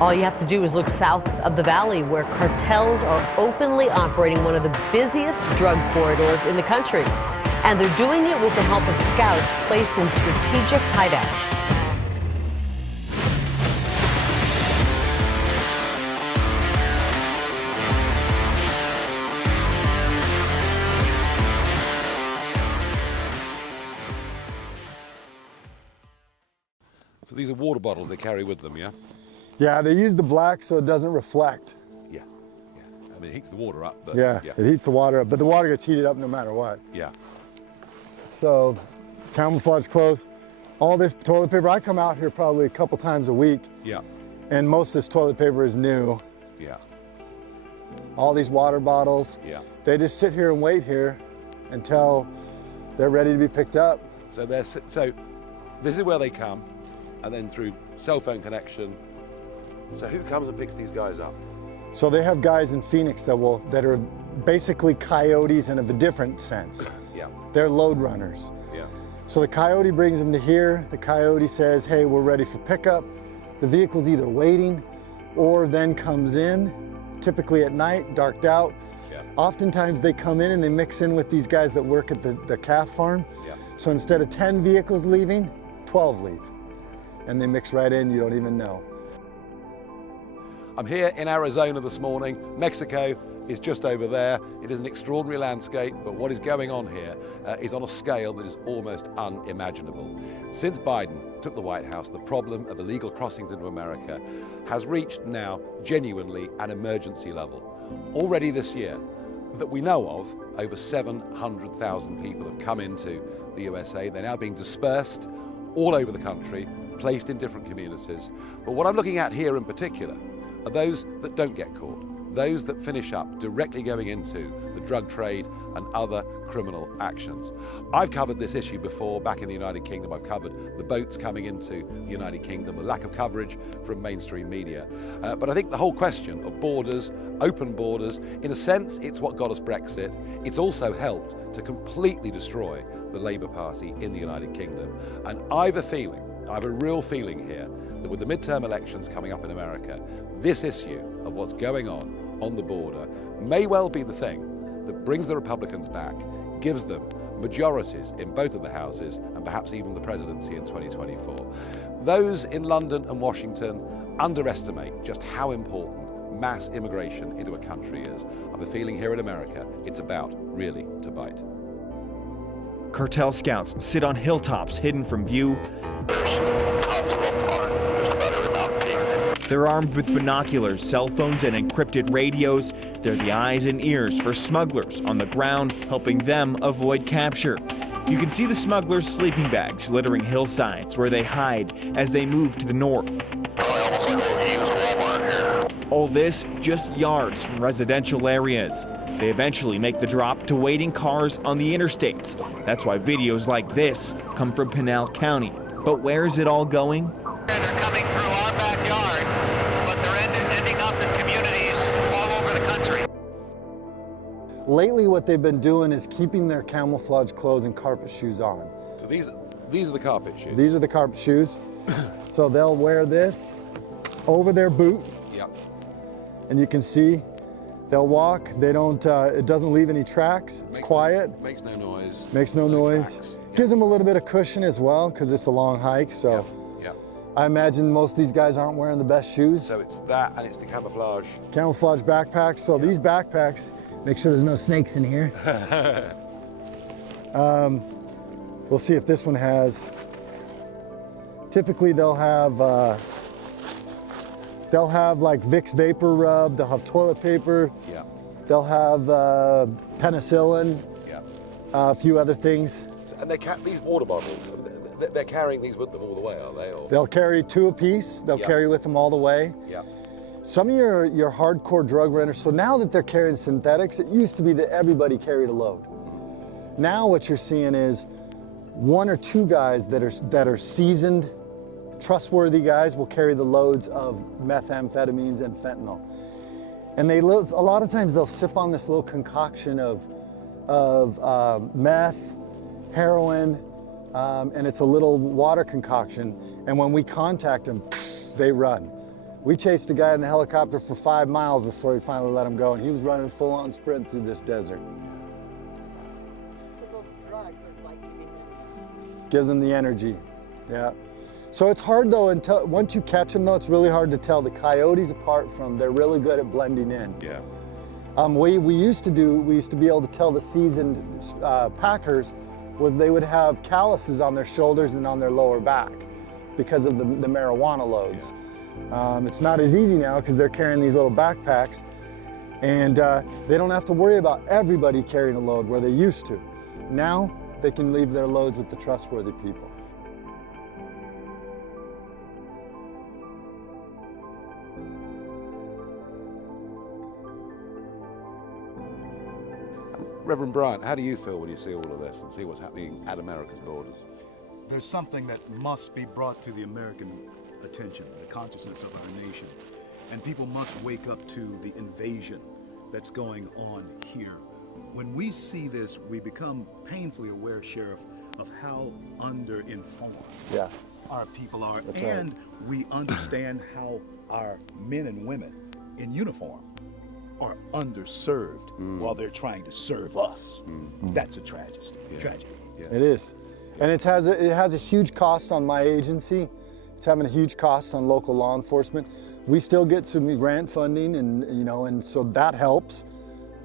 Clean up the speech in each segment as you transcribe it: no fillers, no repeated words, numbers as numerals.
All you have to do is look south of the valley, where cartels are openly operating one of the busiest drug corridors in the country. And they're doing it with the help of scouts placed in strategic hideouts. So these are water bottles they carry with them, yeah? Yeah, they use the black so it doesn't reflect. Yeah, yeah. I mean, it heats the water up, but... Yeah, it heats the water up, but the water gets heated up no matter what. Yeah. So, camouflage clothes, all this toilet paper. I come out here probably a couple times a week. Yeah. And most of this toilet paper is new. Yeah. All these water bottles. Yeah. They just sit here and wait here until they're ready to be picked up. So this is where they come, and then through cell phone connection. So who comes and picks these guys up? So they have guys in Phoenix that are basically coyotes in a different sense. Yeah. They're load runners. Yeah. So the coyote brings them to here. The coyote says, hey, we're ready for pickup. The vehicle's either waiting or then comes in, typically at night, darked out. Yeah. Oftentimes they come in and they mix in with these guys that work at the calf farm. Yeah. So instead of 10 vehicles leaving, 12 leave. And they mix right in, you don't even know. I'm here in Arizona this morning. Mexico is just over there. It is an extraordinary landscape, but what is going on here is on a scale that is almost unimaginable. Since Biden took the White House, the problem of illegal crossings into America has reached now genuinely an emergency level. Already this year, that we know of, over 700,000 people have come into the USA. They're now being dispersed all over the country, placed in different communities. But what I'm looking at here in particular are those that don't get caught, those that finish up directly going into the drug trade and other criminal actions. I've covered this issue before back in the United Kingdom. I've covered the boats coming into the United Kingdom, the lack of coverage from mainstream media. But I think the whole question of borders, open borders, in a sense, it's what got us Brexit. It's also helped to completely destroy the Labour Party in the United Kingdom. And I have a real feeling here that with the midterm elections coming up in America, this issue of what's going on the border may well be the thing that brings the Republicans back, gives them majorities in both of the houses and perhaps even the presidency in 2024. Those in London and Washington underestimate just how important mass immigration into a country is. I have a feeling here in America it's about really to bite. Cartel scouts sit on hilltops hidden from view. They're armed with binoculars, cell phones, and encrypted radios. They're the eyes and ears for smugglers on the ground, helping them avoid capture. You can see the smugglers' sleeping bags littering hillsides where they hide as they move to the north. All this just yards from residential areas. They eventually make the drop to waiting cars on the interstates. That's why videos like this come from Pinal County. But where is it all going? They're coming through our backyard, but they're ending up in communities all over the country. Lately what they've been doing is keeping their camouflage clothes and carpet shoes on. So these are the carpet shoes? These are the carpet shoes. So they'll wear this over their boot. Yep. And you can see they'll walk. They don't, it doesn't leave any tracks. It's quiet. Makes no noise. Makes no noise. Tracks. Gives them a little bit of cushion as well because it's a long hike. So yeah. I imagine most of these guys aren't wearing the best shoes. So it's that and it's the camouflage. Camouflage backpacks. So these backpacks, make sure there's no snakes in here. We'll see if this one has. Typically they'll have like Vicks Vapor Rub, they'll have toilet paper, Yeah. they'll have penicillin, Yeah. a few other things. And these water bottles, they're carrying these with them all the way, are they? Or? They'll carry 2 apiece, they'll carry with them all the way. Yeah. Some of your hardcore drug runners, so now that they're carrying synthetics, it used to be that everybody carried a load. Now what you're seeing is 1 or 2 guys that are seasoned, trustworthy guys will carry the loads of methamphetamines and fentanyl. And a lot of times they'll sip on this little concoction of meth, heroin, and it's a little water concoction. And when we contact them, they run. We chased a guy in the helicopter for 5 miles before we finally let him go, and he was running full-on sprint through this desert. So those drugs are like giving them... Gives them the energy, yeah. So it's hard though, until once you catch them though, it's really hard to tell the coyotes apart from, they're really good at blending in. Yeah. We used to be able to tell the seasoned packers was they would have calluses on their shoulders and on their lower back because of the marijuana loads. It's not as easy now because they're carrying these little backpacks, and they don't have to worry about everybody carrying a load where they used to. Now they can leave their loads with the trustworthy people. Reverend Bryant, how do you feel when you see all of this and see what's happening at America's borders? There's something that must be brought to the American attention, the consciousness of our nation. And people must wake up to the invasion that's going on here. When we see this, we become painfully aware, Sheriff, of how underinformed our people are. That's and we understand how our men and women in uniform are underserved while they're trying to serve us. That's a tragedy. Tragedy. Yeah. It is. And it has a huge cost on my agency. It's having a huge cost on local law enforcement. We still get some grant funding, and so that helps.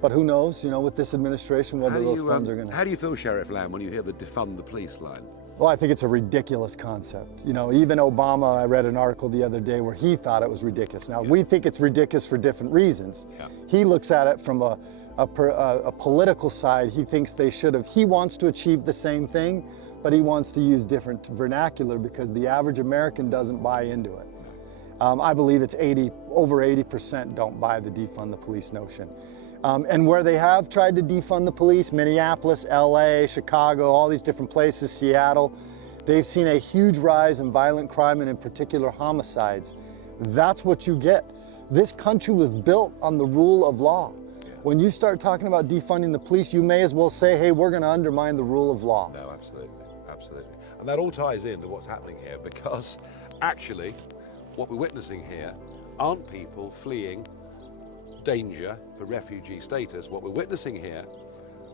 But who knows, with this administration, whether those funds are going to... How do you feel, Sheriff Lamb, when you hear the defund the police line? Well, I think it's a ridiculous concept. Even Obama, I read an article the other day where he thought it was ridiculous. Now, we think it's ridiculous for different reasons. Yeah. He looks at it from a political side. He thinks they should have, he wants to achieve the same thing, but he wants to use different vernacular because the average American doesn't buy into it. I believe it's over 80% don't buy the defund the police notion. And where they have tried to defund the police, Minneapolis, LA, Chicago, all these different places, Seattle, they've seen a huge rise in violent crime and in particular homicides. That's what you get. This country was built on the rule of law. When you start talking about defunding the police, you may as well say, hey, we're going to undermine the rule of law. No, absolutely, absolutely. And that all ties into what's happening here, because actually what we're witnessing here aren't people fleeing danger for refugee status. What we're witnessing here,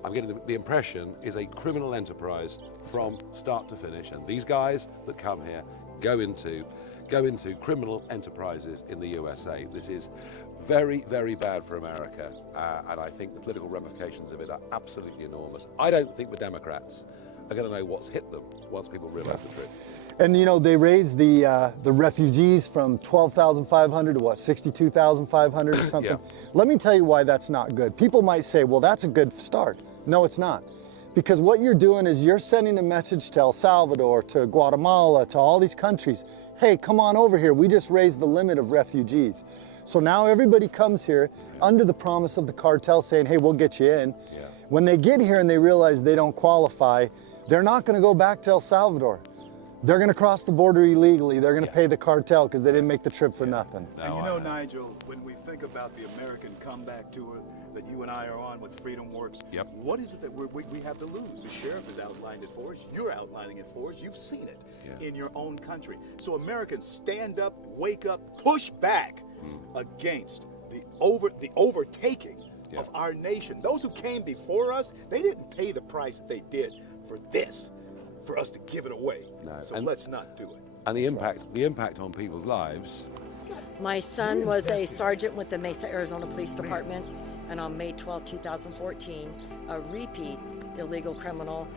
I'm getting the impression, is a criminal enterprise from start to finish, and these guys that come here go into criminal enterprises in the USA. This is very, very bad for America, and I think the political ramifications of it are absolutely enormous. I don't think the Democrats are going to know what's hit them once people realize the truth. And they raised the refugees from 12,500 to what, 62,500 or something? Yeah. Let me tell you why that's not good. People might say, well, that's a good start. No, it's not. Because what you're doing is you're sending a message to El Salvador, to Guatemala, to all these countries. Hey, come on over here. We just raised the limit of refugees. So now everybody comes here under the promise of the cartel saying, hey, we'll get you in. Yeah. When they get here and they realize they don't qualify, they're not going to go back to El Salvador. They're going to cross the border illegally. They're going to pay the cartel because they didn't make the trip for nothing. And Nigel, when we think about the American comeback tour that you and I are on with Freedom Works, what is it that we have to lose? The sheriff has outlined it for us. You're outlining it for us. You've seen it in your own country. So Americans, stand up, wake up, push back against the overtaking of our nation. Those who came before us, they didn't pay the price that they did for this, for us to give it away. No. So let's not do it. And the impact on people's lives. My son was a sergeant with the Mesa, Arizona Police Department, and on May 12, 2014, a repeat illegal criminal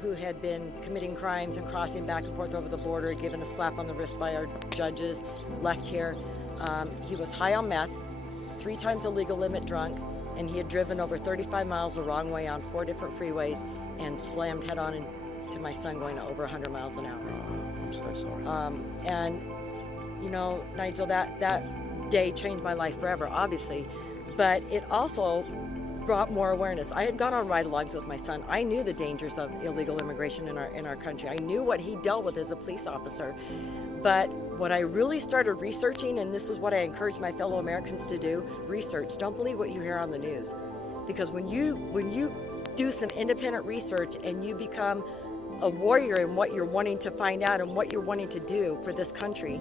who had been committing crimes and crossing back and forth over the border, given a slap on the wrist by our judges, left here. He was high on meth, 3 times the legal limit drunk, and he had driven over 35 miles the wrong way on 4 different freeways and slammed head on into my son going to over 100 miles an hour. Oh, I'm so sorry. And Nigel, that day changed my life forever, obviously, but it also brought more awareness. I had gone on ride-alongs with my son. I knew the dangers of illegal immigration in our country. I knew what he dealt with as a police officer. But when I really started researching, and this is what I encourage my fellow Americans to do, research. Don't believe what you hear on the news. Because when you do some independent research and you become a warrior in what you're wanting to find out and what you're wanting to do for this country,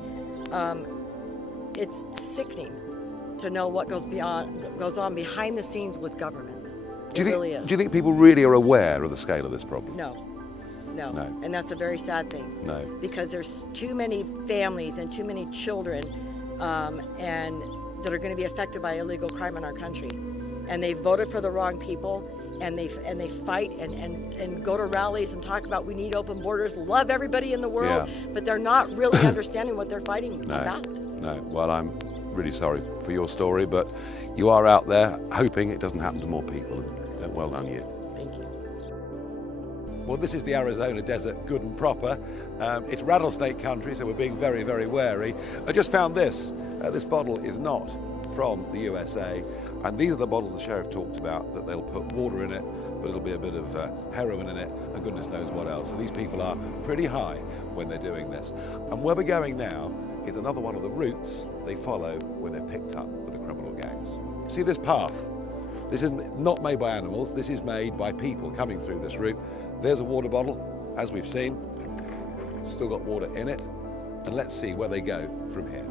it's sickening to know what goes on behind the scenes with governments. It really is. Do you think people really are aware of the scale of this problem? No. No. And that's a very sad thing. No. Because there's too many families and too many children and that are going to be affected by illegal crime in our country. And they voted for the wrong people, and they fight and go to rallies and talk about we need open borders, love everybody in the world, but they're not really understanding what they're fighting about. No. Well, I'm really sorry for your story, but you are out there hoping it doesn't happen to more people. And well done you. Thank you. Well, this is the Arizona desert, good and proper. It's rattlesnake country, so we're being very, very wary. I just found this. This bottle is not from the USA, and these are the bottles the sheriff talked about, that they'll put water in it, but it'll be a bit of heroin in it, and goodness knows what else. So these people are pretty high when they're doing this. And where we're going now is another one of the routes they follow when they're picked up with the criminal gangs. See this path? This is not made by animals, this is made by people coming through this route. There's a water bottle, as we've seen. Still got water in it. And let's see where they go from here.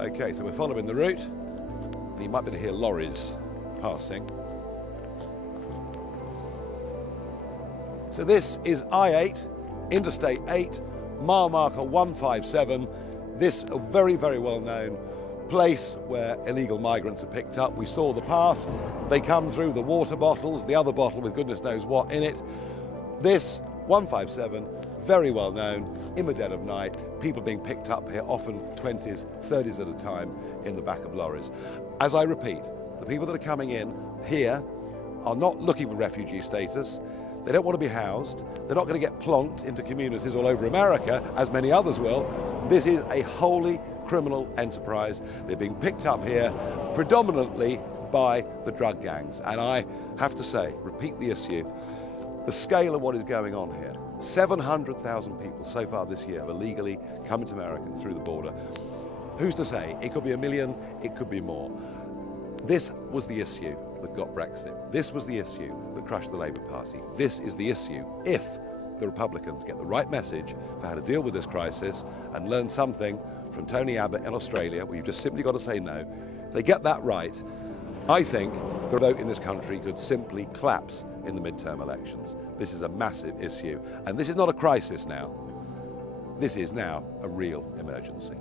Okay, so we're following the route. And you might be able to hear lorries passing. So this is I-8, Interstate 8, mile marker 157. This a very, very well known place where illegal migrants are picked up. We saw the path. They come through the water bottles, the other bottle with goodness knows what in it. This 157, very well known, in the dead of night, people being picked up here, often 20s, 30s at a time in the back of lorries. As I repeat, the people that are coming in here are not looking for refugee status. They don't want to be housed. They're not going to get plonked into communities all over America, as many others will. This is a wholly criminal enterprise. They're being picked up here predominantly by the drug gangs. And I have to say, repeat the issue, the scale of what is going on here. 700,000 people so far this year have illegally come into America through the border. Who's to say? It could be 1 million, it could be more. This was the issue that got Brexit. This was the issue that crushed the Labour Party. This is the issue if the Republicans get the right message for how to deal with this crisis and learn something from Tony Abbott in Australia, where you've just simply got to say no. If they get that right, I think the vote in this country could simply collapse in the midterm elections. This is a massive issue, and this is not a crisis now. This is now a real emergency.